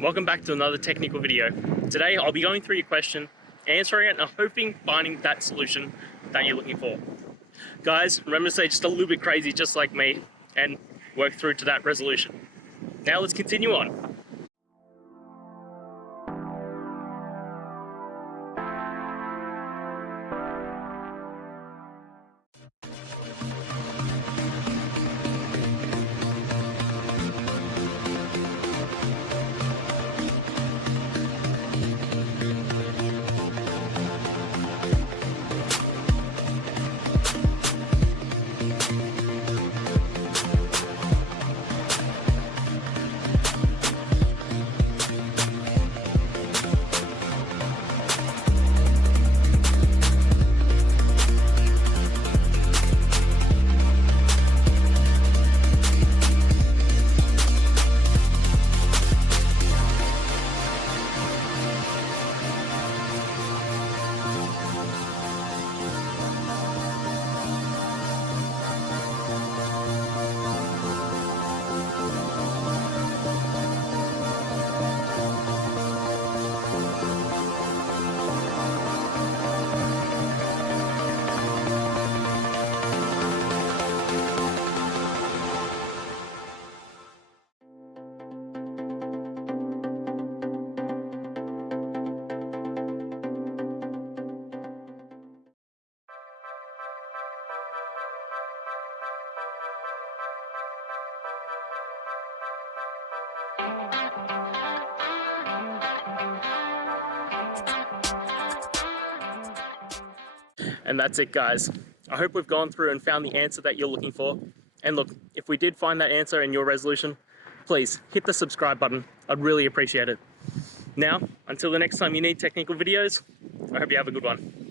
welcome back to another technical video. Today I'll be going through your question, answering it, and hoping finding that solution that you're looking for. Guys, remember to stay just a little bit crazy just like me and work through to that resolution. Now let's continue on. And that's it, guys. I hope we've gone through and found the answer that you're looking for. And look, if we did find that answer in your resolution, please hit the subscribe button. I'd really appreciate it. Now, until the next time you need technical videos, I hope you have a good one.